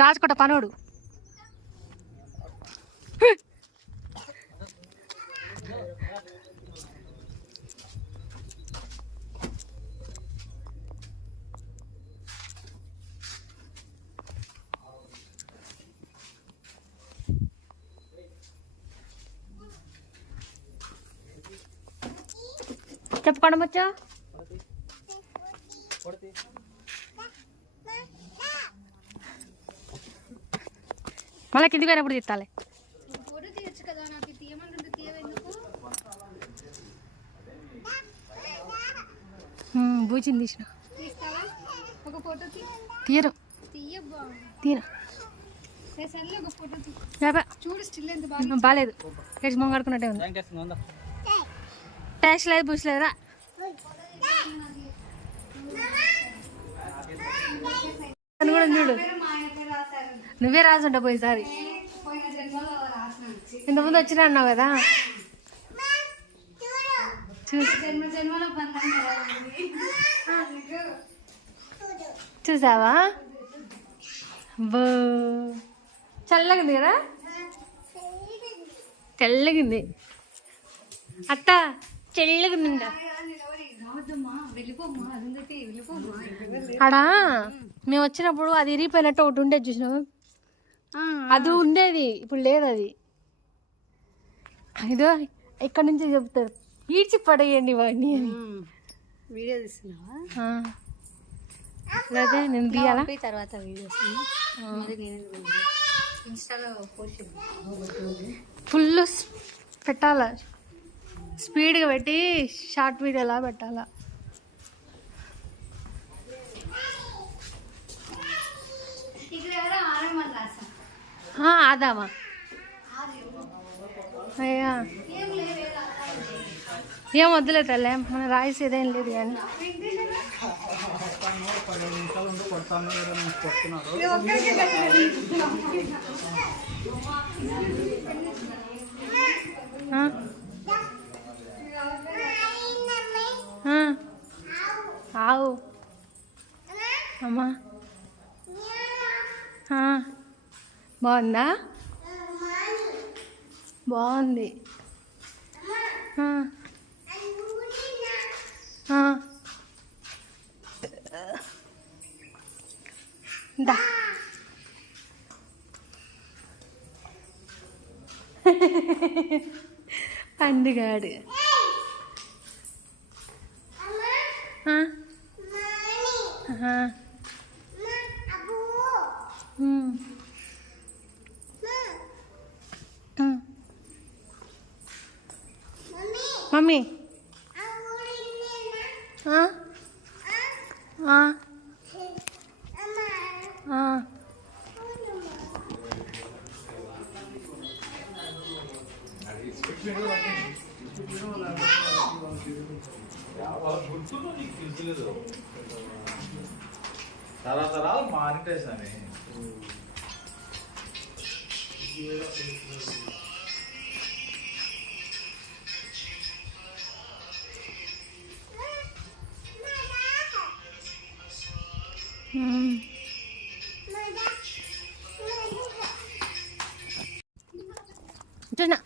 రాజకోట పనోడు. చెప్పుకోవడం వచ్చా మళ్ళీ కిందికి పోయినప్పుడు తీస్తాలే. బూచింది తీసిన తీయరు తీరా బాగాలేదు. కేసు మొంగడుకున్నట్టే ఉంది. టేస్ట్ లేదు బూసి లేదురా. కూడా చూడు నువ్వే రాసుంటా పోయిసారి. ఇంతకుముందు వచ్చినా అన్నావు కదా. చూసావా బో చల్లగింది కదా. తెల్లగింది అత్త చెల్లగింది. అడా మేము వచ్చినప్పుడు అది ఇరిగిపోయినట్టు ఒకటి ఉండేది చూసినావు. అది ఉండేది ఇప్పుడు లేదు. అది ఇదో ఇక్కడ నుంచి చెప్తారు ఈడ్చి పడేయండి వాడిని అని. వీడియో తీస్తున్నావా? అదే నేను తీయాలా తర్వాత వీడియోస్ ఇన్స్టాలో పోస్ట్ ఫుల్ పెట్టాలా. స్పీడ్గా పెట్టి షార్ట్ వీడియోలా పెట్టాలా. ఆదామా అయ్యా ఏం వద్దులే తల్లే మన రాయిస్ ఏదేం లేదు కానీ. ఆవు అమ్మా బాగుందా? బాగుంది. దా పండుగాడు మమ్మీ తరతరాలు మానిటేసానే. చూసిన